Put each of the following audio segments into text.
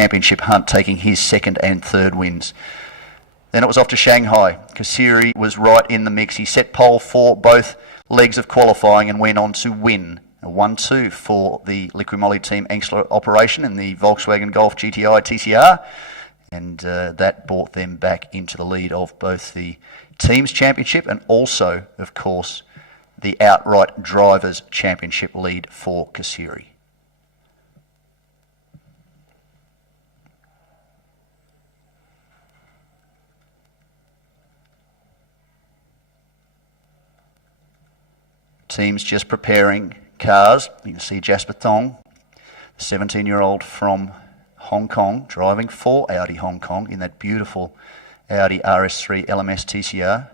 championship hunt, taking his second and third wins. Then it was off to Shanghai. Kasiri was right in the mix. He set pole for both legs of qualifying and went on to win a 1-2 for the Liqui Team Engstler operation in the Volkswagen Golf GTI TCR. And that brought them back into the lead of both the Teams Championship and also, of course, the outright Drivers' Championship lead for Kasiri. Teams just preparing cars. You can see Jasper Thong, the 17-year-old from Hong Kong, driving for Audi Hong Kong in that beautiful Audi RS3 LMS TCR.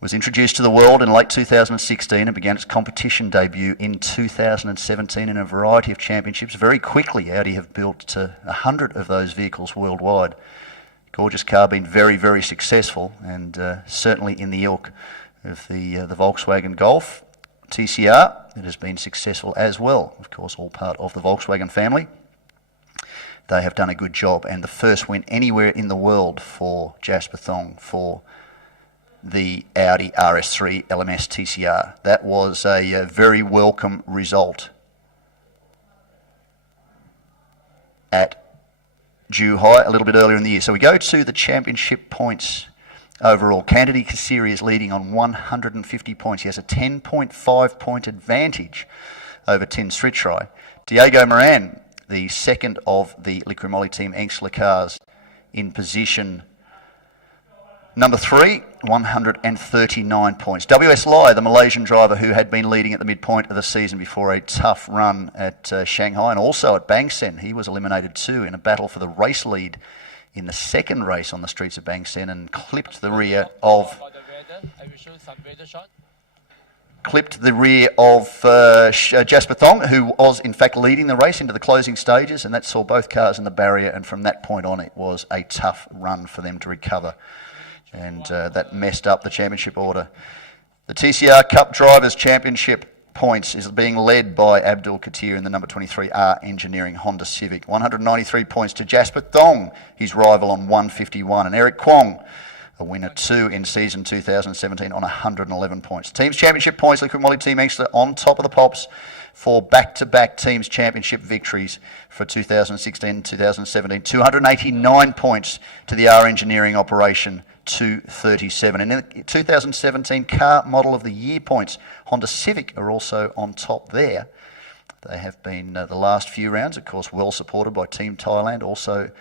Was introduced to the world in late 2016 and began its competition debut in 2017 in a variety of championships. Very quickly, Audi have built 100 of those vehicles worldwide. Gorgeous car, been very, very successful, and certainly in the ilk of the Volkswagen Golf TCR. It has been successful as well, of course, all part of the Volkswagen family. They have done a good job, and the first win anywhere in the world for Jasper Thong for the Audi RS3 LMS TCR. That was a very welcome result at Zhejiang a little bit earlier in the year. So we go to the championship points overall. Kennedy Kasiri is leading on 150 points. He has a 10.5 point advantage over Tin Sritrai. Diego Moran, the second of the Liqui Team Engstler cars, in position number 3, 139 points. W.S. Lai, the Malaysian driver who had been leading at the midpoint of the season before a tough run at Shanghai and also at Bangsen. He was eliminated too in a battle for the race lead in the second race on the streets of Bangsen and clipped the rear of Jasper Thong, who was in fact leading the race into the closing stages, and that saw both cars in the barrier, and from that point on it was a tough run for them to recover, and that messed up the championship order. The TCR Cup Drivers' Championship points is being led by Abdul Katir in the number 23 R Engineering Honda Civic. 193 points to Jasper Thong, his rival, on 151, and Eric Kwong, a winner too in season 2017 on 111 points. Teams Championship points, Liqui Team Engstler on top of the pops for back-to-back Teams Championship victories for 2016-2017. 289 points to the R Engineering operation, 237. And in the 2017 Car Model of the Year points, Honda Civic are also on top there. They have been the last few rounds, of course, well supported by Team Thailand. Also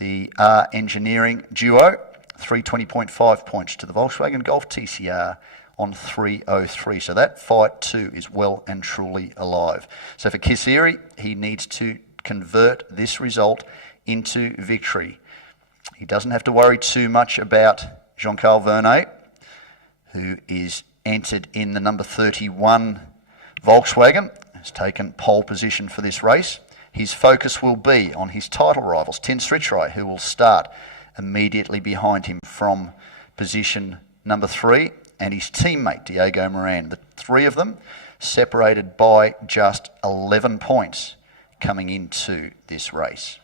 the R Engineering duo, 320.5 points to the Volkswagen Golf TCR on 303. So that fight too is well and truly alive. So for Kasiri, he needs to convert this result into victory. He doesn't have to worry too much about Jean-Carl Vernet, who is entered in the number 31 Volkswagen, has taken pole position for this race. His focus will be on his title rivals, Tin Sritrai, who will start immediately behind him from position number 3, and his teammate, Diego Moran. The three of them separated by just 11 points coming into this race.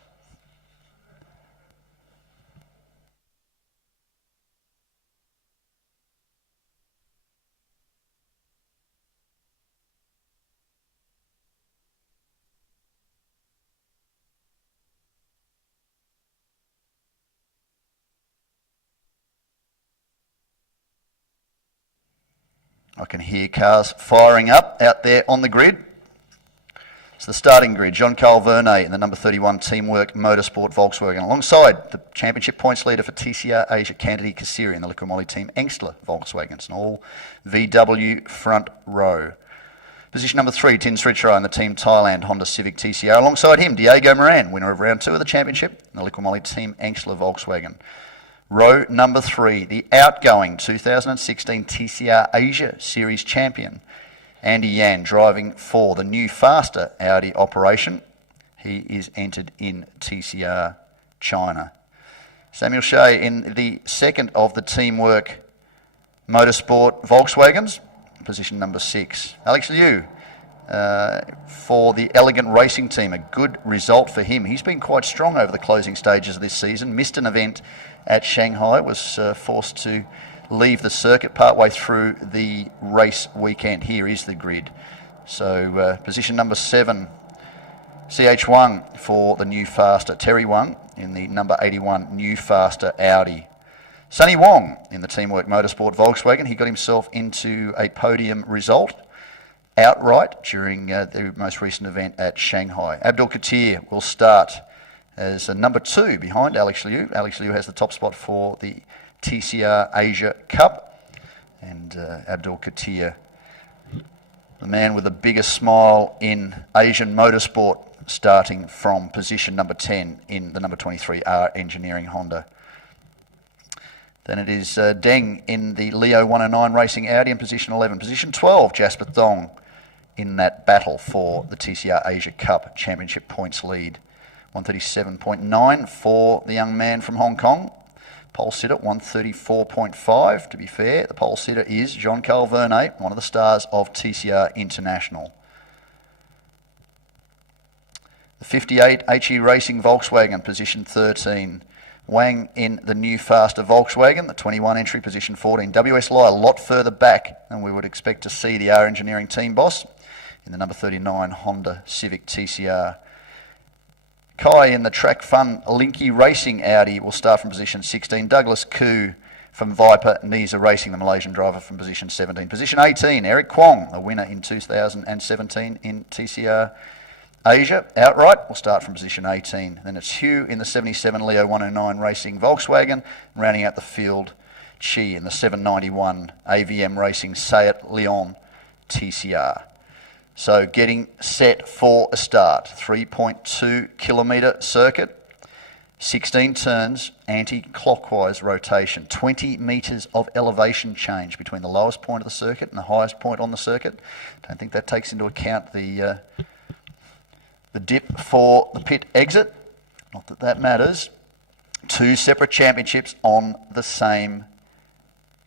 I can hear cars firing up out there on the grid. It's the starting grid. Jean-Carl Vernet in the number 31 Teamwork Motorsport Volkswagen, alongside the championship points leader for TCR Asia, Kennedy Kasiri, in the Liqui Team Engstler Volkswagens, and all VW front row. Position number 3, Tin Sritrai in the Team Thailand Honda Civic TCR. Alongside him, Diego Moran, winner of round 2 of the championship, in the Liqui Team Engstler Volkswagen. Row number 3, the outgoing 2016 TCR Asia Series champion, Andy Yan, driving for the new faster Audi operation. He is entered in TCR China. Samuel Shea in the second of the Teamwork Motorsport Volkswagens, position number 6. Alex Liu, for the Elegant Racing team. A good result for him. He's been quite strong over the closing stages of this season. Missed an event at Shanghai, was forced to leave the circuit partway through the race weekend. Here is the grid. So position number 7, CH Wang for the new faster. Terry Wang in the number 81 new faster Audi. Sonny Wong in the Teamwork Motorsport Volkswagen. He got himself into a podium result outright during the most recent event at Shanghai. Abdul Katir will start as a number 2 behind Alex Liu. Alex Liu has the top spot for the TCR Asia Cup. And Abdul Katir, the man with the biggest smile in Asian motorsport, starting from position number 10 in the number 23 R Engineering Honda. Then it is Deng in the Leo 109 Racing Audi in position 11. Position 12, Jasper Thong in that battle for the TCR Asia Cup Championship points lead. 137.9 for the young man from Hong Kong. Pole sitter 134.5. To be fair, the pole sitter is Jean-Carl Vernet, one of the stars of TCR International. The 58 HE Racing Volkswagen, position 13. Wang in the new faster Volkswagen, the 21 entry, position 14. WS Lai a lot further back than we would expect to see the R Engineering team boss in the number 39 Honda Civic TCR. Kai in the Track Fun Linky Racing Audi will start from position 16. Douglas Koo from Viper Nisa Racing, the Malaysian driver, from position 17. Position 18, Eric Kwong, a winner in 2017 in TCR Asia outright, will start from position 18. Then it's Hugh in the 77 Leo 109 Racing Volkswagen, rounding out the field, Chi in the 791 AVM Racing Sayat Leon TCR. So getting set for a start. 3.2 kilometre circuit, 16 turns, anti-clockwise rotation, 20 metres of elevation change between the lowest point of the circuit and the highest point on the circuit. Don't think that takes into account the dip for the pit exit. Not that that matters. 2 separate championships on the same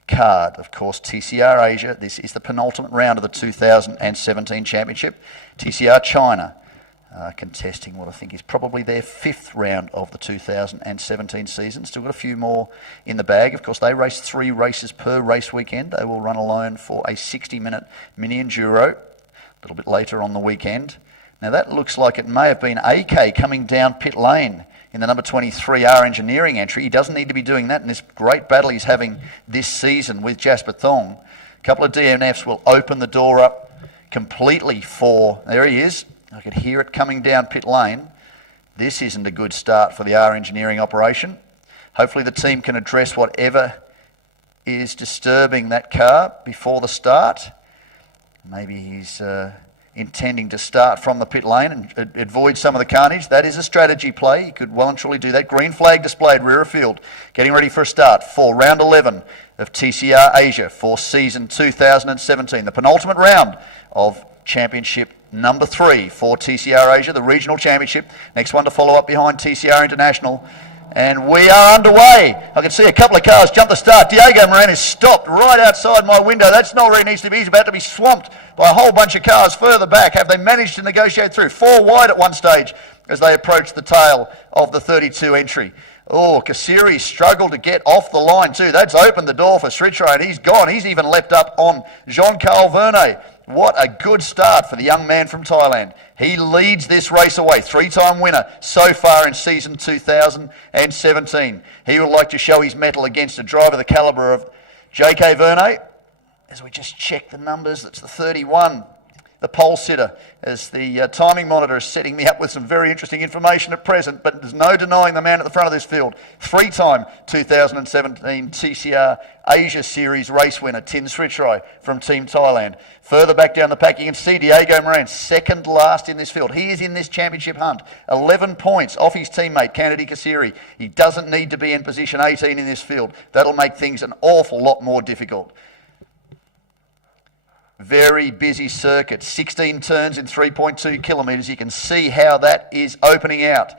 card. Of course, TCR Asia, this is the penultimate round of the 2017 championship. TCR China contesting what I think is probably their 5th round of the 2017 season. Still got a few more in the bag. Of course, they race 3 races per race weekend. They will run alone for a 60-minute mini enduro a little bit later on the weekend. Now that looks like it may have been AK coming down pit lane in the number 23 R Engineering entry. He doesn't need to be doing that in this great battle he's having this season with Jasper Thong. A couple of DNFs will open the door up completely for, there he is. I could hear it coming down pit lane. This isn't a good start for the R Engineering operation. Hopefully the team can address whatever is disturbing that car before the start. Maybe he's intending to start from the pit lane and avoid some of the carnage. That is a strategy play. He could well and truly do that. Green flag displayed, rear of field. Getting ready for a start for round 11 of TCR Asia for season 2017. The penultimate round of championship number 3 for TCR Asia, the regional championship. Next one to follow up behind TCR International. And we are underway. I can see a couple of cars jump the start. Diego Moran is stopped right outside my window. That's not where he needs to be. He's about to be swamped by a whole bunch of cars further back. Have they managed to negotiate through? 4 wide at one stage as they approach the tail of the 32 entry. Oh, Kasiri struggled to get off the line too. That's opened the door for Srichai, and he's gone. He's even leapt up on Jean-Carl Vernet. What a good start for the young man from Thailand. He leads this race away. 3-time winner so far in season 2017. He would like to show his mettle against a driver the calibre of J.K. Vernet. As we just check the numbers, that's the 31, the pole sitter, as the timing monitor is setting me up with some very interesting information at present, but there's no denying the man at the front of this field. 3-time 2017 TCR Asia Series race winner, Tin Srichai from Team Thailand. Further back down the pack, you can see Diego Moran, second last in this field. He is in this championship hunt. 11 points off his teammate, Kennedy Kasiri. He doesn't need to be in position 18 in this field. That'll make things an awful lot more difficult. Very busy circuit, 16 turns in 3.2 kilometres. You can see how that is opening out.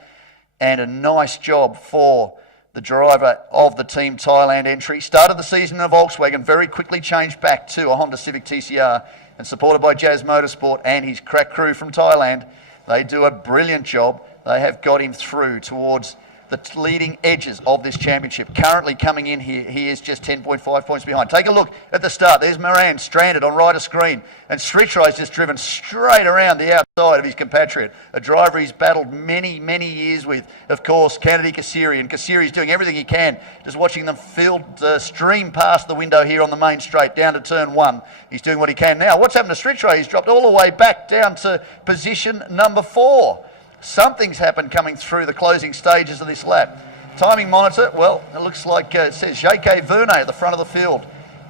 And a nice job for the driver of the Team Thailand entry. Started the season in a Volkswagen, very quickly changed back to a Honda Civic TCR and supported by Jazz Motorsport and his crack crew from Thailand. They do a brilliant job. They have got him through towards the leading edges of this championship. Currently coming in here, he is just 10.5 points behind. Take a look at the start. There's Moran stranded on right of screen, and Srichai's just driven straight around the outside of his compatriot, a driver he's battled many, many years with, of course, Kennedy Kasiri, and Kasiri's doing everything he can, just watching them stream past the window here on the main straight down to turn 1. He's doing what he can now. What's happened to Srichai? He's dropped all the way back down to position number 4. Something's happened coming through the closing stages of this lap. Timing monitor, well, it looks like it says Jacques Vernet at the front of the field.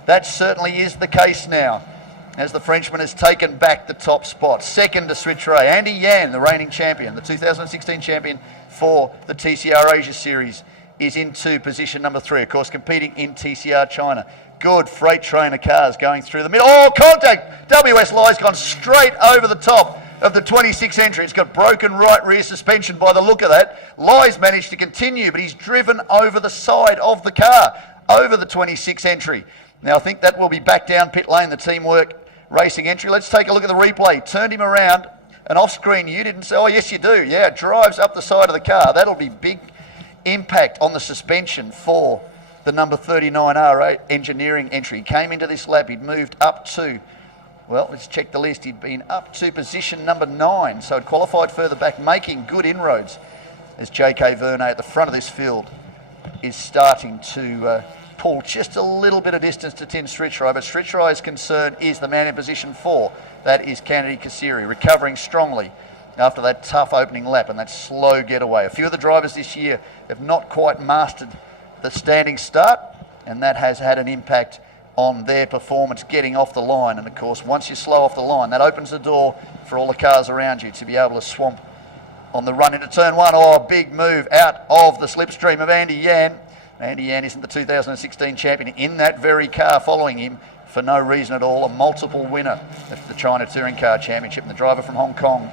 That certainly is the case now, as the Frenchman has taken back the top spot. Second to Srichai. Andy Yan, the reigning champion, the 2016 champion for the TCR Asia Series, is into position number 3, of course, competing in TCR China. Good freight trainer cars going through the middle. Oh, contact! WS Lai's gone straight over the top of the 26 entry. It's got broken right rear suspension by the look of that. Lai's managed to continue, but he's driven over the side of the car, over the 26 entry. Now I think that will be back down pit lane, the Teamwork Racing entry. Let's take a look at the replay. Turned him around, and off screen you didn't say, oh yes you do. Yeah, it drives up the side of the car. That'll be big impact on the suspension for the number 39R engineering entry. He came into this lap, he'd moved up to, well, let's check the list. He'd been up to position number 9, so it qualified further back, making good inroads as J.K. Vernet at the front of this field is starting to pull just a little bit of distance to Tin Srichai, but Srichai's concern is the man in position 4. That is Kennedy Kasiri, recovering strongly after that tough opening lap and that slow getaway. A few of the drivers this year have not quite mastered the standing start, and that has had an impact on their performance getting off the line. And of course, once you slow off the line, that opens the door for all the cars around you to be able to swamp on the run into turn 1. Oh, big move out of the slipstream of Andy Yan. Andy Yan isn't the 2016 champion in that very car following him for no reason at all. A multiple winner of the China Touring Car Championship, and the driver from Hong Kong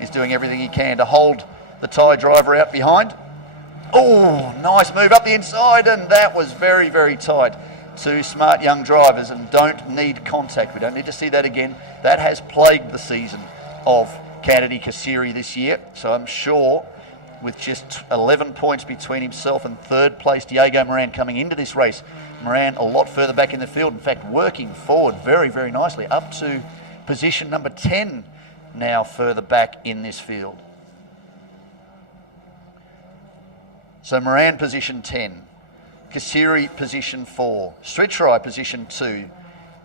is doing everything he can to hold the Thai driver out behind. Oh, nice move up the inside, and that was very, very tight. Two smart young drivers and don't need contact. We don't need to see that again. That has plagued the season of Kennedy Kasiri this year. So I'm sure with just 11 points between himself and third place Diego Moran coming into this race, Moran a lot further back in the field. In fact, working forward very, very nicely up to position number 10 now further back in this field. So Moran position 10. Kasiri position 4, Srichai position 2.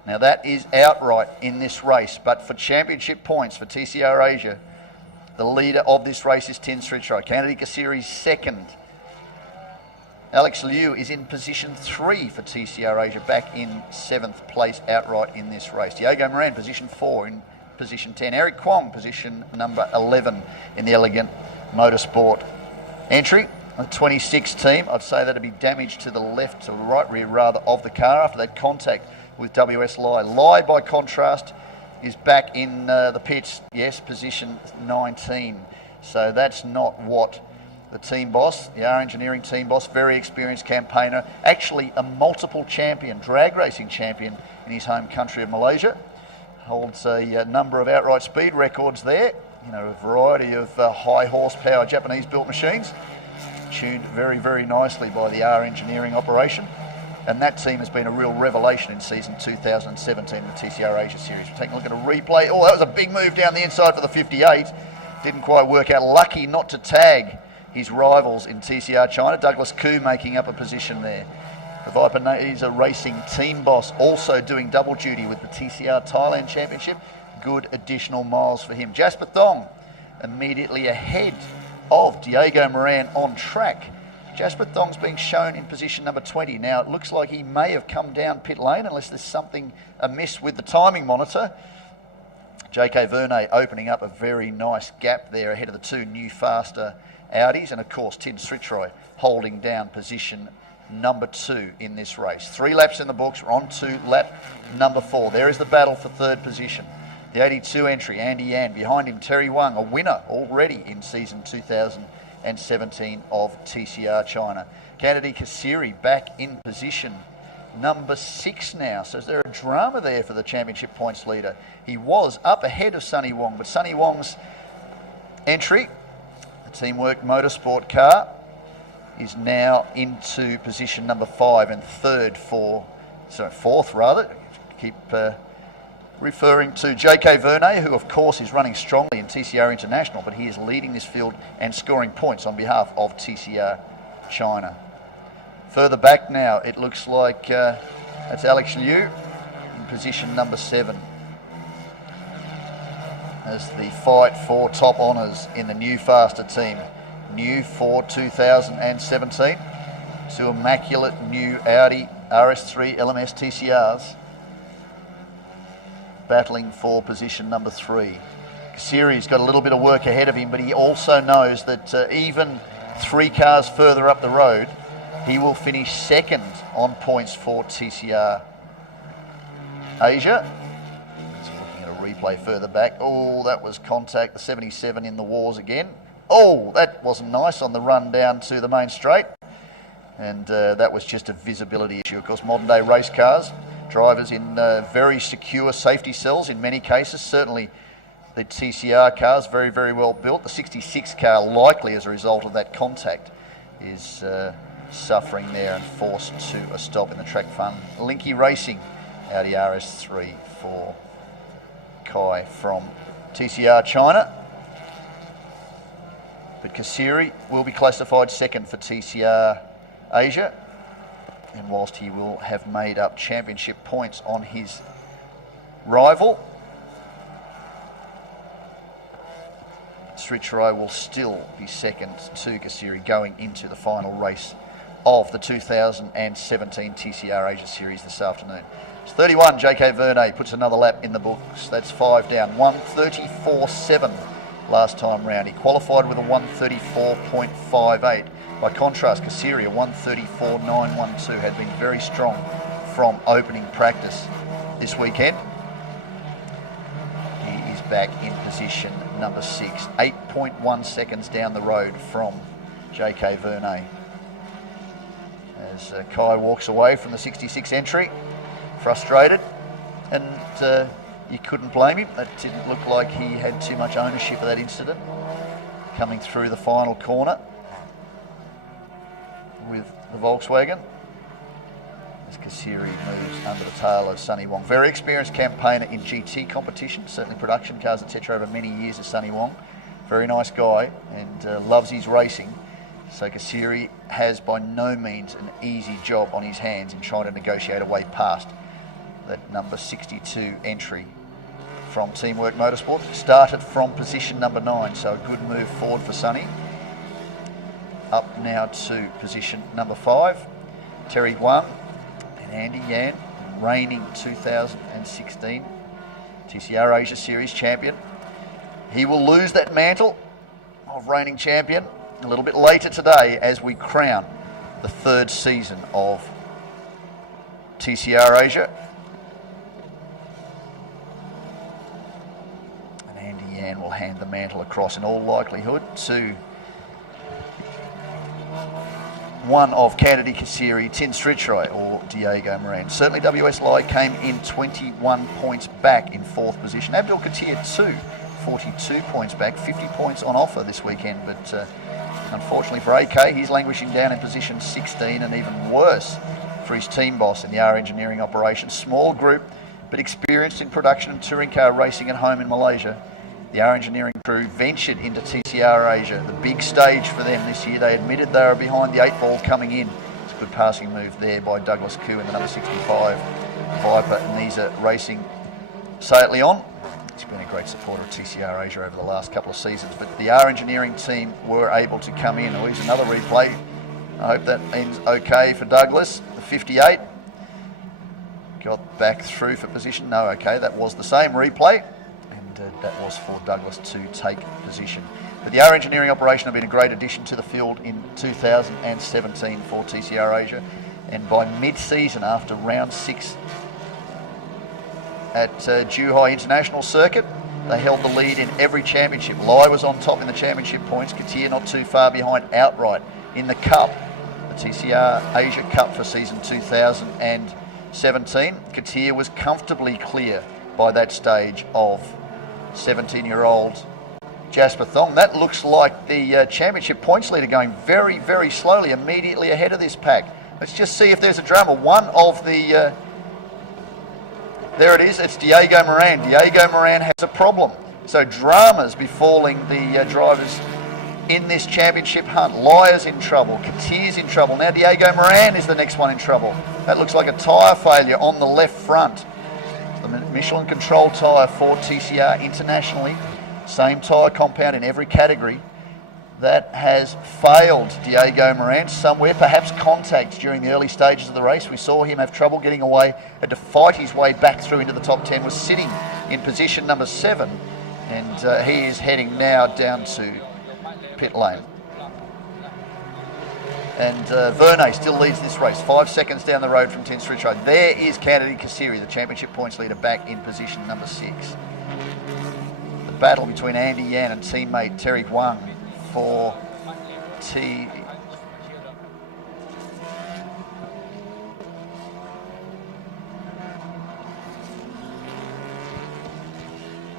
Now that is outright in this race, but for championship points for TCR Asia, the leader of this race is Tin Srichai. Kennedy Kasiri's second. Alex Liu is in position 3 for TCR Asia, back in 7th place outright in this race. Diego Moran position 4 in position 10. Eric Kwong position number 11 in the Elegant Motorsport entry. The 26 team, I'd say that'd be damage to the left, to the right rear rather, of the car after that contact with WS Lai. Lai, by contrast, is back in the pits, yes, position 19. So that's not what the team boss, the R Engineering team boss, very experienced campaigner, actually a multiple champion, drag racing champion in his home country of Malaysia, holds a number of outright speed records there, you know, a variety of high horsepower Japanese-built machines, tuned very, very nicely by the R Engineering operation. And that team has been a real revelation in season 2017 in the TCR Asia Series. We're taking a look at a replay. Oh, that was a big move down the inside for the 58. Didn't quite work out. Lucky not to tag his rivals in TCR China. Douglas Koo making up a position there. The Viper Laser Racing team boss also doing double duty with the TCR Thailand Championship. Good additional miles for him. Jasper Thong immediately ahead of Diego Moran on track. Jasper Thong's being shown in position number 20. Now, it looks like he may have come down pit lane unless there's something amiss with the timing monitor. J.K. Vernet opening up a very nice gap there ahead of the two new faster Audis. And, of course, Tin Srichai holding down position number 2 in this race. 3 laps in the books. We're on to lap number 4. There is the battle for third position. The 82 entry, Andy Yan. Behind him, Terry Wang, a winner already in season 2017 of TCR China. Kennedy Kasiri back in position number 6 now. So is there a drama there for the championship points leader? He was up ahead of Sonny Wong, but Sonny Wong's entry, the Teamwork Motorsport car, is now into position number 5 and fourth rather. Keep referring to J.K. Vernay, who of course is running strongly in TCR International, but he is leading this field and scoring points on behalf of TCR China. Further back now, it looks like that's Alex Liu in position number 7 as the fight for top honours in the new faster team. New for 2017, 2 immaculate new Audi RS3 LMS TCRs battling for position number 3. Kasiri's got a little bit of work ahead of him, but he also knows that even 3 cars further up the road, he will finish second on points for TCR Asia. Just looking at a replay further back. Oh, that was contact, the 77 in the wars again. Oh, that wasn't nice on the run down to the main straight. And that was just a visibility issue. Of course, modern day race cars, drivers in very secure safety cells in many cases. Certainly the TCR cars, very, very well built. The 66 car, likely as a result of that contact, is suffering there and forced to a stop in the track fun. Linky Racing, Audi RS3 for Kai from TCR China. But Kasiri will be classified second for TCR Asia. And whilst he will have made up championship points on his rival, Srichai will still be second to Kasiri going into the final race of the 2017 TCR Asia Series this afternoon. It's 31, J.K. Vernay puts another lap in the books. That's 5 down, 1:34.7 last time round. He qualified with a 1:34.58. By contrast, Kasiri, a 1:34.912, had been very strong from opening practice this weekend. He is back in position number 6, 8.1 seconds down the road from J.K. Vernay. As Kai walks away from the 66 entry, frustrated, and you couldn't blame him. That didn't look like he had too much ownership of that incident. Coming through the final corner with the Volkswagen as Kasiri moves under the tail of Sonny Wong. Very experienced campaigner in GT competition, certainly production cars, etc. over many years of Sonny Wong. Very nice guy and loves his racing. So Kasiri has by no means an easy job on his hands in trying to negotiate a way past that number 62 entry from Teamwork Motorsport. Started from position number 9, so a good move forward for Sonny. Up now to position number 5, Terry Guan and Andy Yan, reigning 2016 TCR Asia Series champion. He will lose that mantle of reigning champion a little bit later today as we crown the 3rd season of TCR Asia. And Andy Yan will hand the mantle across in all likelihood to one of Kennedy Kasiri, Tin Srichai or Diego Moran. Certainly WS Lai came in 21 points back in 4th position. Abdul Katir too, 42 points back, 50 points on offer this weekend, but unfortunately for AK, he's languishing down in position 16, and even worse for his team boss in the R Engineering operation. Small group, but experienced in production and touring car racing at home in Malaysia. The R Engineering crew ventured into TCR Asia, the big stage for them this year. They admitted they were behind the 8 ball coming in. It's a good passing move there by Douglas Koo in the number 65 Viper Niza Racing Seat Leon. He's been a great supporter of TCR Asia over the last couple of seasons, but the R Engineering team were able to come in. Oh, here's another replay. I hope that ends okay for Douglas. The 58 got back through for position. No, okay, that was the same replay, and that was for Douglas to take position. But the R Engineering operation have been a great addition to the field in 2017 for TCR Asia, and by mid-season, after round 6 at Zhejiang International Circuit, they held the lead in every championship. Lai was on top in the championship points, Katir not too far behind outright. In the Cup, the TCR Asia Cup for season 2017, 17. Katir was comfortably clear by that stage of 17-year-old Jasper Thong. That looks like the championship points leader going very, very slowly, immediately ahead of this pack. Let's just see if there's a drama. One of the... there it is. It's Diego Moran. Diego Moran has a problem. So dramas befalling the drivers in this championship hunt. Lyre's in trouble. Katir's in trouble. Now Diego Moran is the next one in trouble. That looks like a tyre failure on the left front. The Michelin control tyre for TCR internationally. Same tyre compound in every category. That has failed Diego Moran somewhere, perhaps contact during the early stages of the race. We saw him have trouble getting away, had to fight his way back through into the top 10, was sitting in position number 7, and he is heading now down to pit lane. And Verne still leads this race, 5 seconds down the road from Tin Stritch. There is Kennedy Kasiri, the championship points leader, back in position number 6. The battle between Andy Yan and teammate Terry Huang for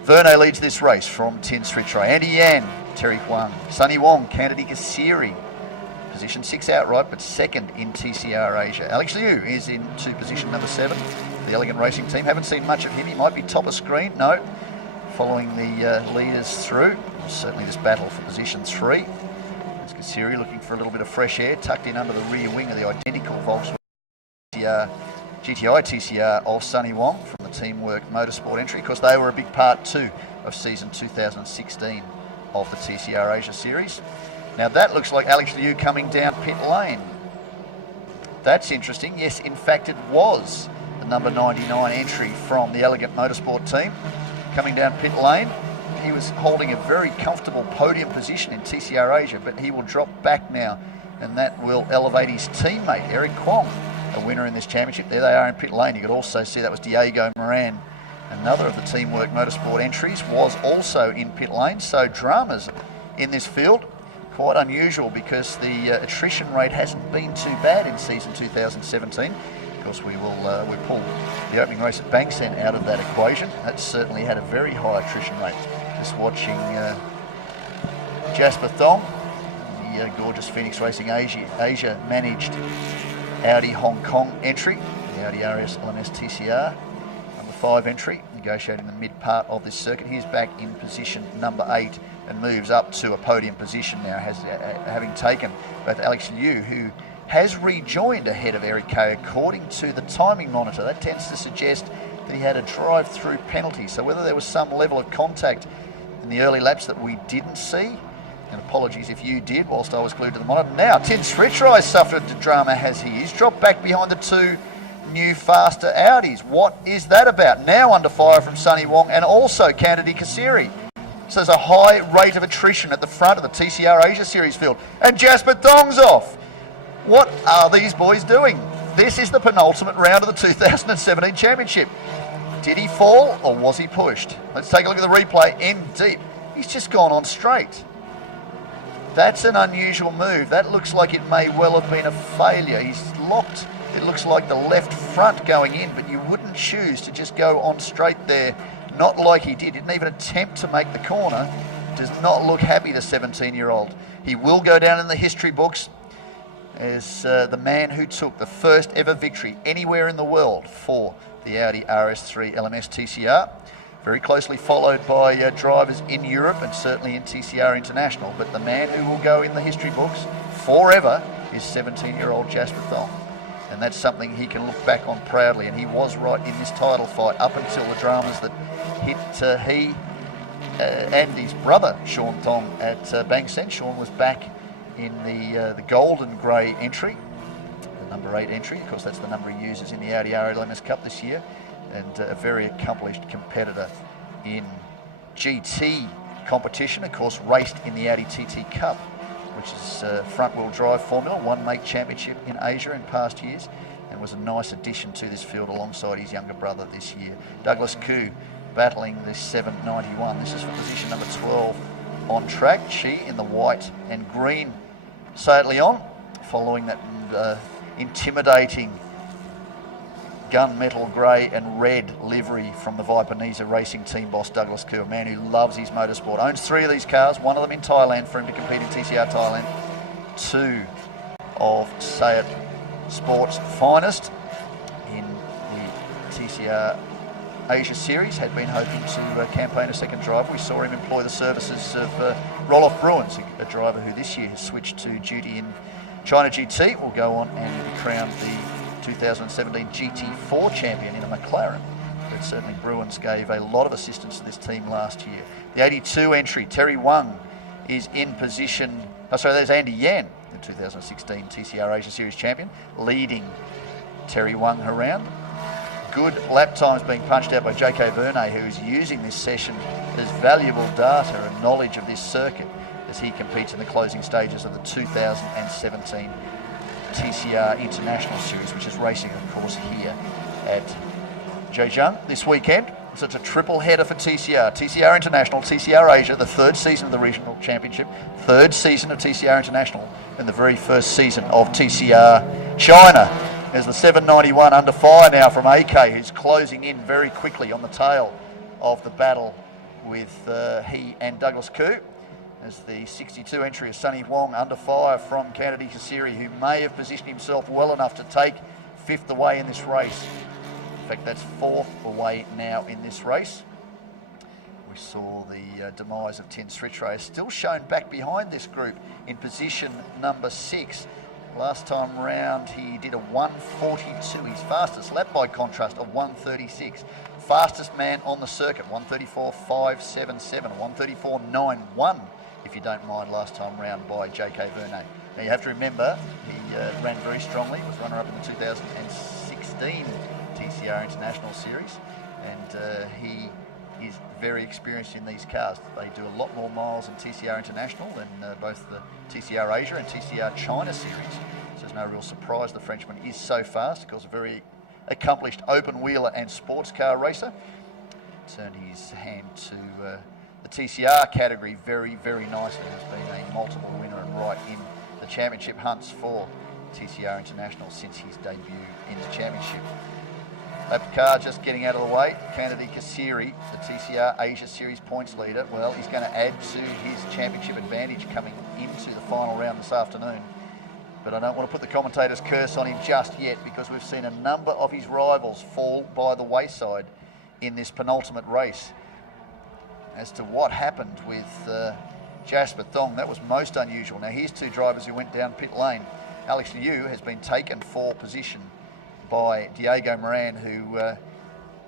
Verne leads this race from Tin Stritch. Andy Yan, Terry Huang, Sunny Wong, Kennedy Kasiri, position 6 outright, but second in TCR Asia. Alex Liu is into position number 7. The Elegant Racing team, haven't seen much of him. He might be top of screen. No, following the leaders through. Certainly this battle for position 3. There's Kasiri looking for a little bit of fresh air, tucked in under the rear wing of the identical Volkswagen GTI TCR of Sunny Wong from the Teamwork Motorsport entry. Of course, they were a big part too of season 2016 of the TCR Asia Series. Now that looks like Alex Liu coming down pit lane. That's interesting. Yes, in fact it was the number 99 entry from the Elegant Motorsport team coming down pit lane. He was holding a very comfortable podium position in TCR Asia, but he will drop back now, and that will elevate his teammate, Eric Kwong, a winner in this championship. There they are in pit lane. You could also see that was Diego Moran. Another of the Teamwork Motorsport entries was also in pit lane. So dramas in this field, quite unusual because the attrition rate hasn't been too bad in season 2017. Of course, we pull the opening race at Banksen out of that equation. That certainly had a very high attrition rate. Just watching Jasper Thong, the gorgeous Phoenix Racing Asia managed Audi Hong Kong entry, the Audi RS LMS TCR, number 5 entry, negotiating the mid part of this circuit. He's back in position number 8 and moves up to a podium position now, having taken both Alex Liu, who has rejoined ahead of Eric Kay according to the timing monitor. That tends to suggest that he had a drive-through penalty. So whether there was some level of contact in the early laps that we didn't see, and apologies if you did whilst I was glued to the monitor. Now, Tin Stritch suffered drama as he is. Dropped back behind the 2 new faster Audis. What is that about? Now under fire from Sunny Wong and also Kennedy Kasiri. So there's a high rate of attrition at the front of the TCR Asia Series field. And Jasper Thong's off. What are these boys doing? This is the penultimate round of the 2017 championship. Did he fall or was he pushed? Let's take a look at the replay in deep. He's just gone on straight. That's an unusual move. That looks like it may well have been a failure. He's locked. It looks like the left front going in, but you wouldn't choose to just go on straight there. Not like he did. Didn't even attempt to make the corner. Does not look happy, the 17-year-old. He will go down in the history books as the man who took the first ever victory anywhere in the world for the Audi RS3 LMS TCR. Very closely followed by drivers in Europe and certainly in TCR International. But the man who will go in the history books forever is 17-year-old Jasper Thong. And that's something he can look back on proudly. And he was right in this title fight up until the dramas that hit he and his brother, Sean Thong, at Banksen. Sean was back in the golden grey entry, the number 8 entry. Of course, that's the number he uses in the Audi RLMS Cup this year. And a very accomplished competitor in GT competition. Of course, raced in the Audi TT Cup, which is front-wheel drive formula, won Make Championship in Asia in past years, and was a nice addition to this field alongside his younger brother this year. Douglas Koo battling the 791. This is for position number 12 on track. She in the white and green Saint Leon, following that intimidating gunmetal grey and red livery from the Vipanese Racing team boss Douglas Koo, a man who loves his motorsport. Owns 3 of these cars, one of them in Thailand for him to compete in TCR Thailand. 2 of Sayat Sport's finest in the TCR Asia Series. Had been hoping to campaign a second driver. We saw him employ the services of Roloff Bruins, a driver who this year has switched to duty in China GT. Will go on and be crowned the 2017 GT4 champion in a McLaren. But certainly Bruins gave a lot of assistance to this team last year. The 82 entry, Terry Wang, is in position. Oh, sorry, there's Andy Yan, the 2016 TCR Asia Series champion, leading Terry Wang around. Good lap times being punched out by J.K. Vernay, who is using this session as valuable data and knowledge of this circuit as he competes in the closing stages of the 2017 TCR International Series, which is racing, of course, here at Zhejiang this weekend. So it's a triple header for TCR. TCR International, TCR Asia, the 3rd season of the regional championship, 3rd season of TCR International, and the very first season of TCR China. There's the 791 under fire now from AK, who's closing in very quickly on the tail of the battle with he and Douglas Koo. As the 62 entry of Sonny Wong under fire from Kennedy Kasiri, who may have positioned himself well enough to take 5th away in this race. In fact, that's 4th away now in this race. We saw the demise of Tin Sritraya, still shown back behind this group in position number 6. Last time round he did a 1:42, his fastest lap by contrast, a 1:36. Fastest man on the circuit, 1:34.577, 1:34.91, if you don't mind, last time round by J.K. Vernay. Now you have to remember, he ran very strongly, was runner-up in the 2016 TCR International Series, and he is very experienced in these cars. They do a lot more miles in TCR International than both the TCR Asia and TCR China series. So there's no real surprise the Frenchman is so fast. Of course, a very accomplished open wheeler and sports car racer. Turned his hand to the TCR category very, very nicely. Has been a multiple winner and right in the championship hunts for TCR International since his debut in the championship. Lap car just getting out of the way. Kennedy Kasiri, the TCR Asia Series points leader. Well, he's going to add to his championship advantage coming into the final round this afternoon. But I don't want to put the commentator's curse on him just yet, because we've seen a number of his rivals fall by the wayside in this penultimate race. As to what happened with Jasper Thong, that was most unusual. Now here's 2 drivers who went down pit lane. Alex Liu has been taken for position by Diego Moran, who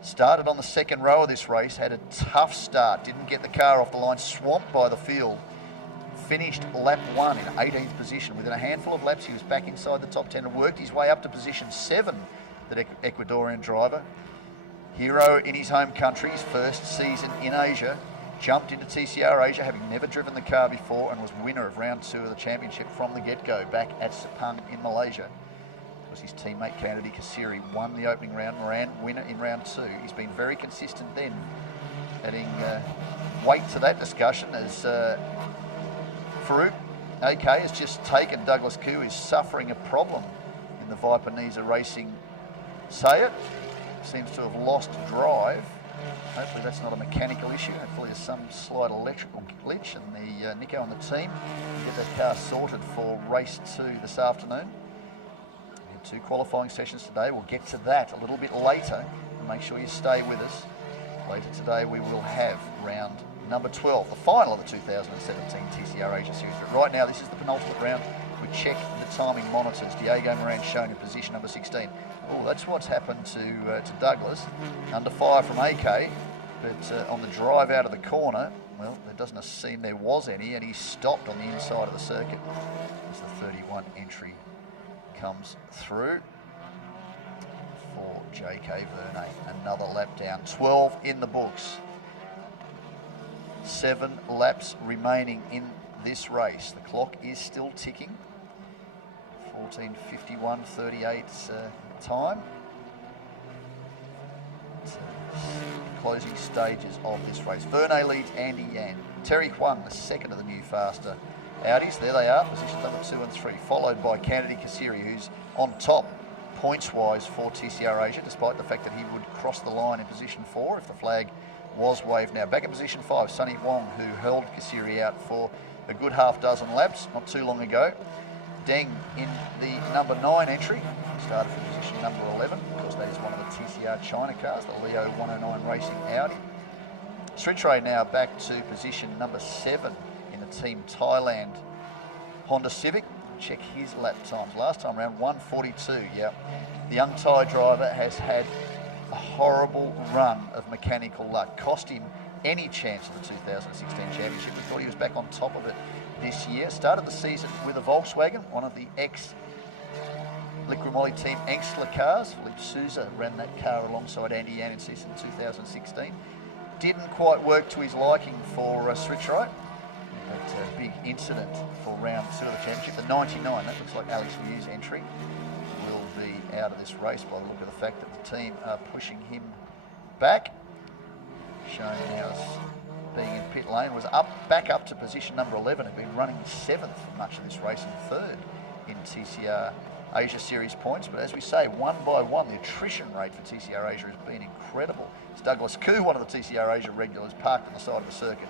started on the 2nd row of this race, had a tough start, didn't get the car off the line, swamped by the field, finished lap 1 in 18th position. Within a handful of laps, he was back inside the top 10 and worked his way up to position 7, the Ecuadorian driver. Hero in his home country, his first season in Asia, jumped into TCR Asia, having never driven the car before, and was winner of round 2 of the championship from the get-go back at Sepang in Malaysia. His teammate Kennedy Kasiri won the opening round. Moran winner in round 2. He's been very consistent then, adding weight to that discussion as Farouk AK has just taken Douglas Koo, is suffering a problem in the Vipanese Racing Sayat. Seems to have lost drive. Hopefully that's not a mechanical issue. Hopefully there's some slight electrical glitch, and the Nico and the team will get their car sorted for race 2 this afternoon. 2 qualifying sessions today. We'll get to that a little bit later. Make sure you stay with us. Later today we will have round number 12, the final of the 2017 TCR Asia Series. But right now this is the penultimate round. We check the timing monitors. Diego Moran shown in position number 16. Oh, that's what's happened to Douglas. Under fire from AK, but on the drive out of the corner, well, there doesn't seem there was any, and he stopped on the inside of the circuit as the 31 entry comes through for J.K. Vernay. Another lap down. 12 in the books. 7 laps remaining in this race. The clock is still ticking. 14:51:38 time. Closing stages of this race. Vernay leads Andy Yan. Terry Huang, the second of the new faster Audis. There they are, positions number 2 and 3, followed by Kennedy Kasiri, who's on top points-wise for TCR Asia, despite the fact that he would cross the line in position 4 if the flag was waved. Now back in position 5, Sonny Wong, who held Kasiri out for a good half dozen laps not too long ago. Deng in the number 9 entry, started from position number 11, because that is one of the TCR China cars, the Leo 109 Racing Audi. Srichray now back to position number 7 in the Team Thailand Honda Civic. Check his lap times. Last time around, 1:42. Yeah, the young Thai driver has had a horrible run of mechanical luck. Cost him any chance of the 2016 championship. We thought he was back on top of it this year. Started the season with a Volkswagen, one of the ex-Liqui Moly team Engstler cars. Philippe Sousa ran that car alongside Andy Yan in season 2016. Didn't quite work to his liking for Srichray. That big incident for round 2 of the championship. The 99, that looks like Alex Liu's entry, will be out of this race by the look of the fact that the team are pushing him back. Shown now as being in pit lane, was back up to position number 11, had been running 7th for much of this race and 3rd in TCR Asia Series points. But as we say, one by one, the attrition rate for TCR Asia has been incredible. It's Douglas Koo, one of the TCR Asia regulars, parked on the side of the circuit.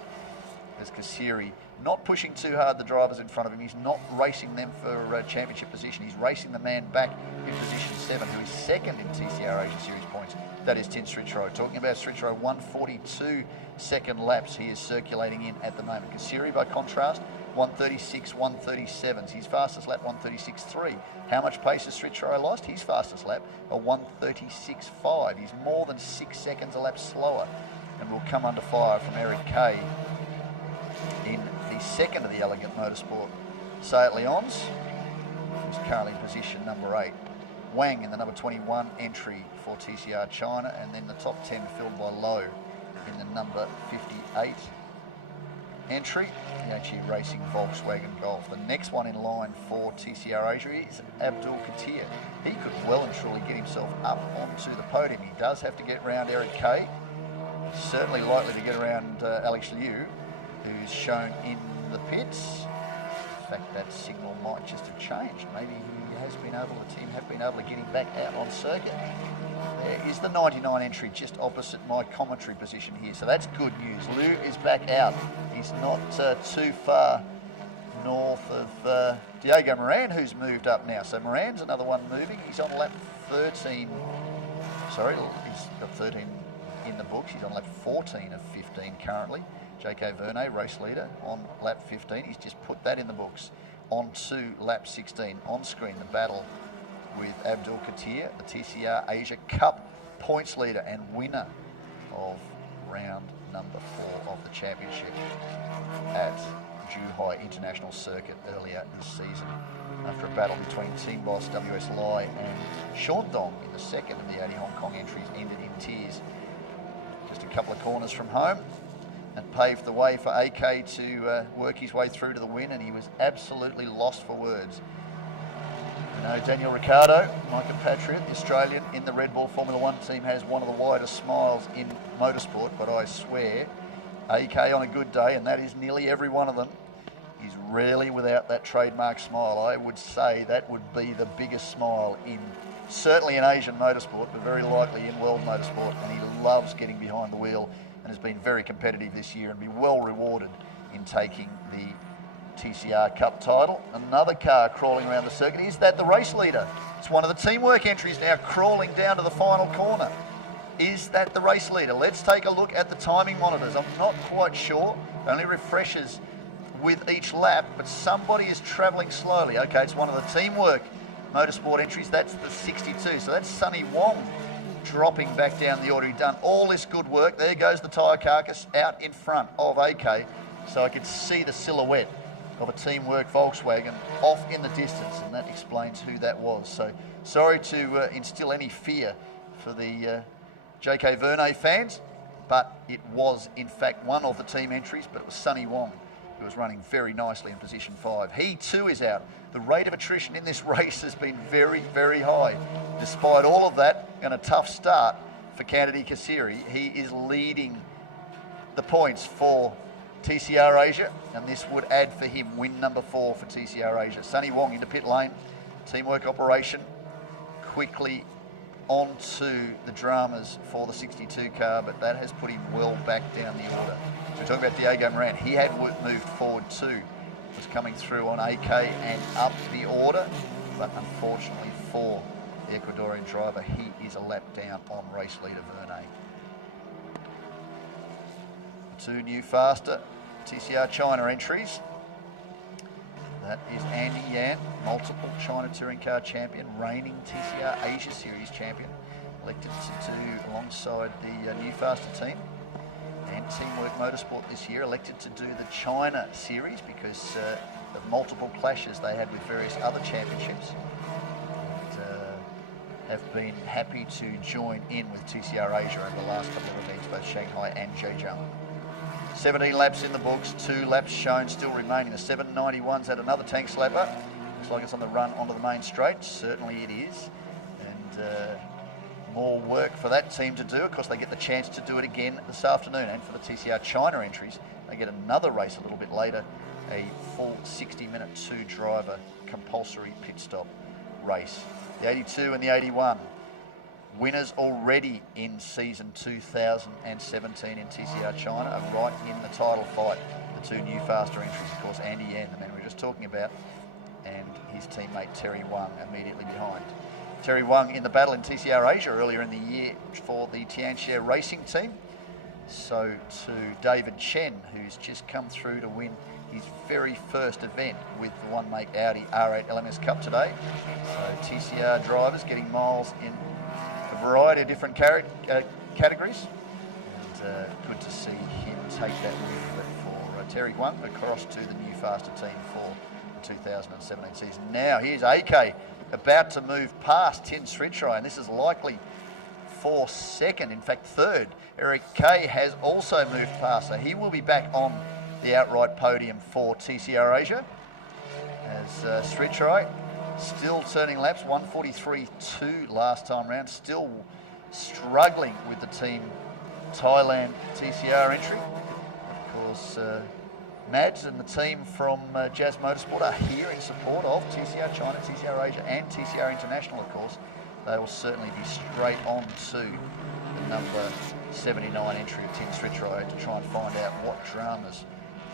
There's Kasiri not pushing too hard the drivers in front of him. He's not racing them for championship position. He's racing the man back in position 7, who is 2nd in TCR Asia Series points. That is Tin Srichray. Talking about Srichray, 1:42 second laps he is circulating in at the moment. Kasiri, by contrast, 1:36, 1:37. His fastest lap, 1:36.3. How much pace has Srichray lost? His fastest lap, a 1:36.5. He's more than 6 seconds a lap slower, and will come under fire from Eric Kay in the 2nd of the Elegant Motorsport Seat Leons, who's currently in position number 8. Wang in the number 21 entry for TCR China, and then the top 10 filled by Lowe in the number 58 entry, the HE Racing Volkswagen Golf. The next one in line for TCR Asia is Abdul Katir. He could well and truly get himself up onto the podium. He does have to get round Eric Kay, certainly likely to get around Alex Liu, who's shown in the pits. In fact, that signal might just have changed. Maybe the team have been able to get him back out on circuit. There is the 99 entry just opposite my commentary position here, so that's good news. Liu is back out. He's not too far north of Diego Moran, who's moved up now. So Moran's another one moving. He's on lap 13. Sorry, he's got 13 in the books. He's on lap 14 of 15 currently. J.K. Verne, race leader, on lap 15. He's just put that in the books. On to lap 16. On screen, the battle with Abdul Katir, the TCR Asia Cup points leader and winner of round number 4 of the championship at Zhuhai International Circuit earlier this season. After a battle between Team Boss WS Lai and Sean Dong in the 2nd of the 80 Hong Kong entries, ended in tears. Just a couple of corners from home, and paved the way for AK to work his way through to the win, and he was absolutely lost for words. You know, Daniel Ricciardo, my compatriot, the Australian in the Red Bull Formula 1 team, has one of the widest smiles in motorsport, but I swear, AK on a good day, and that is nearly every one of them, is rarely without that trademark smile. I would say that would be the biggest smile certainly in Asian motorsport, but very likely in world motorsport, and he loves getting behind the wheel and has been very competitive this year and be well rewarded in taking the TCR Cup title. Another car crawling around the circuit. Is that the race leader? It's one of the teamwork entries now crawling down to the final corner. Is that the race leader? Let's take a look at the timing monitors. I'm not quite sure. Only refreshes with each lap, but somebody is travelling slowly. Okay, it's one of the teamwork motorsport entries. That's the 62. So that's Sonny Wong dropping back down the order. He'd done all this good work. There goes the tyre carcass out in front of AK. So I could see the silhouette of a teamwork Volkswagen off in the distance, and that explains who that was. So sorry to instill any fear for the J.K. Verne fans, but it was in fact one of the team entries, but it was Sonny Wong who was running very nicely in position 5. He too is out. The rate of attrition in this race has been very, very high. Despite all of that and a tough start for Kennedy Kasiri, he is leading the points for TCR Asia, and this would add for him win number 4 for TCR Asia. Sonny Wong into pit lane, teamwork operation, quickly onto the dramas for the 62 car, but that has put him well back down the order. So we're talking about Diego Moran. He had moved forward too, was coming through on AK and up the order, but unfortunately for the Ecuadorian driver, he is a lap down on race leader Verne. Two new faster TCR China entries. That is Andy Yan, multiple China Touring Car champion, reigning TCR Asia Series champion, elected to do alongside the new faster team. And Teamwork Motorsport this year elected to do the China Series because of multiple clashes they had with various other championships. And have been happy to join in with TCR Asia over the last couple of events, both Shanghai and Zhejiang. 17 laps in the books, 2 laps shown still remaining. The 791's at another tank slapper. Looks like it's on the run onto the main straight. Certainly it is. And more work for that team to do. Of course, they get the chance to do it again this afternoon. And for the TCR China entries, they get another race a little bit later, a full 60-minute 2-driver compulsory pit stop race. The 82 and the 81. Winners already in season 2017 in TCR China are right in the title fight. The 2 new faster entries, of course, Andy Yan, the man we were just talking about, and his teammate Terry Wang immediately behind. Terry Wang in the battle in TCR Asia earlier in the year for the Tianxia racing team. So to David Chen, who's just come through to win his very first event with the one-make Audi R8 LMS Cup today. So TCR drivers getting miles in a variety of different categories, and good to see him take that win. But for Terry Wang across to the new faster team for the 2017 season. Now here's AK about to move past Tin Sritrai, and this is likely for second, in fact third. Eric Kay has also moved past, so he will be back on the outright podium for TCR Asia as Sritrai still turning laps, 143.2 last time round, still struggling with the team Thailand TCR entry. Of course, Mads and the team from Jazz Motorsport are here in support of TCR China, TCR Asia and TCR International, of course. They will certainly be straight on to the number 79 entry of Tin Sritrai to try and find out what dramas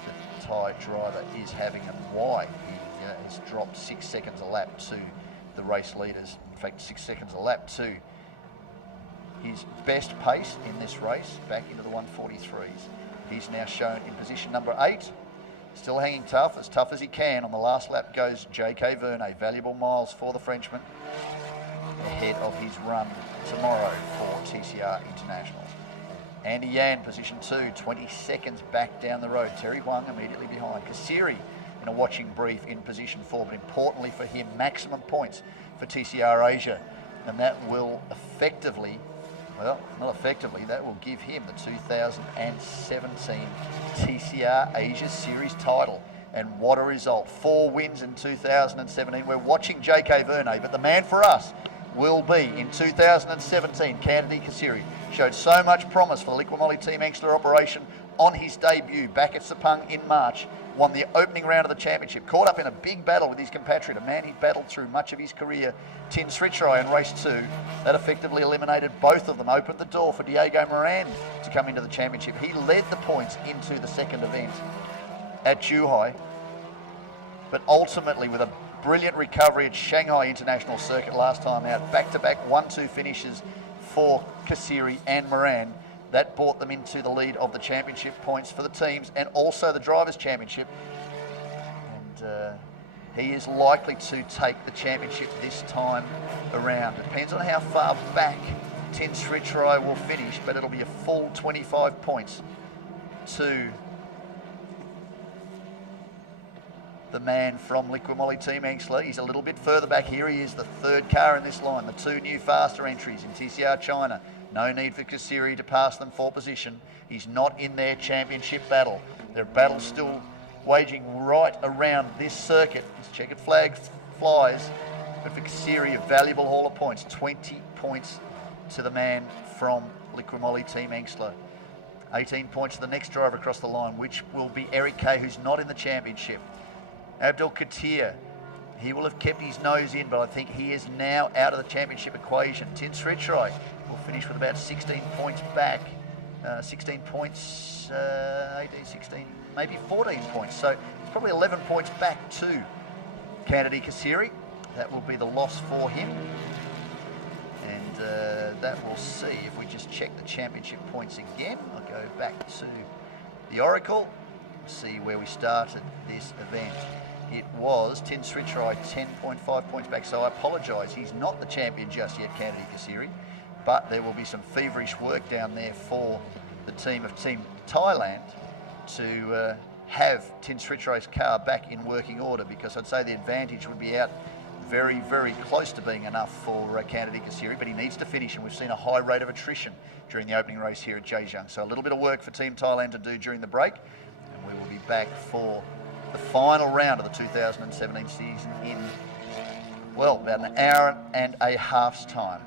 the Thai driver is having and why he has dropped 6 seconds a lap to the race leaders. In fact, 6 seconds a lap to his best pace in this race, back into the 143s. He's now shown in position number 8, still hanging tough as he can. On the last lap goes J.K. Verne, valuable miles for the Frenchman, ahead of his run tomorrow for TCR International. Andy Yan, position 2, 20 seconds back down the road. Terry Wang immediately behind. Kasiri in a watching brief in position 4, but importantly for him, maximum points for TCR Asia. And that will effectively, well, not effectively, that will give him the 2017 TCR Asia Series title. And what a result. 4 wins in 2017. We're watching J.K. Verne, but the man for us will be in 2017, Kennedy Kasiri. Showed so much promise for the Liqui Moly Team Engstler operation on his debut back at Sepang in March. Won the opening round of the championship. Caught up in a big battle with his compatriot, a man he'd battled through much of his career, Tin Sritrai in race 2. That effectively eliminated both of them, opened the door for Diego Moran to come into the championship. He led the points into the second event at Zhuhai, but ultimately with a brilliant recovery at Shanghai International Circuit last time out, back-to-back 1-2 finishes for Kasiri and Moran. That brought them into the lead of the championship points for the teams and also the Drivers' Championship. And he is likely to take the championship this time around. It depends on how far back Tin Sritrai will finish, but it'll be a full 25 points to the man from Liqui Moly Team Engstler. He's a little bit further back here. He is the 3rd car in this line. The 2 new faster entries in TCR China. No need for Kasiri to pass them for position. He's not in their championship battle. Their battle's still waging right around this circuit. His checkered flag flies, but for Kasiri, a valuable haul of points. 20 points to the man from Liqui Moly Team Engstler. 18 points to the next driver across the line, which will be Eric Kay, who's not in the championship. Abdul Katir, He will have kept his nose in, but I think he is now out of the championship equation. Tin Srichrai will finish with about 16 points back. 16 points, 18, 16, maybe 14 points. So it's probably 11 points back to Kennedy Kasiri. That will be the loss for him. And that will see if we just check the championship points again. I'll go back to the Oracle, see where we started this event. It was Tin Srichrai 10.5 points back, so I apologise. He's not the champion just yet, Kennedy Kasiri, but there will be some feverish work down there for the team of Team Thailand to have Tin Srichai's car back in working order, because I'd say the advantage would be out very, very close to being enough for Kennedy Kasiri, but he needs to finish, and we've seen a high rate of attrition during the opening race here at Zhejiang. So a little bit of work for Team Thailand to do during the break, and we will be back for the final round of the 2017 season in, well, about an hour and a half's time.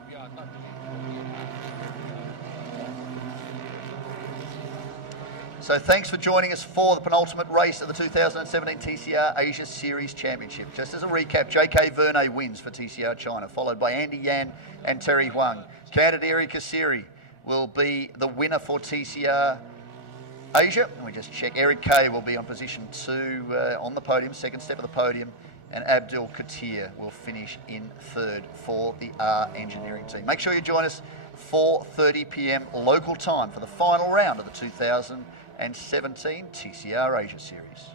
So thanks for joining us for the penultimate race of the 2017 TCR Asia Series Championship. Just as a recap, JK Verne wins for TCR China, followed by Andy Yan and Terry Huang. Kennedy Kasiri will be the winner for TCR Asia. And we just check, Eric Kay will be on position 2 on the podium, second step of the podium, and Abdul Katir will finish in 3rd for the R Engineering team. Make sure you join us 4:30 p.m. local time for the final round of the 2017 TCR Asia Series.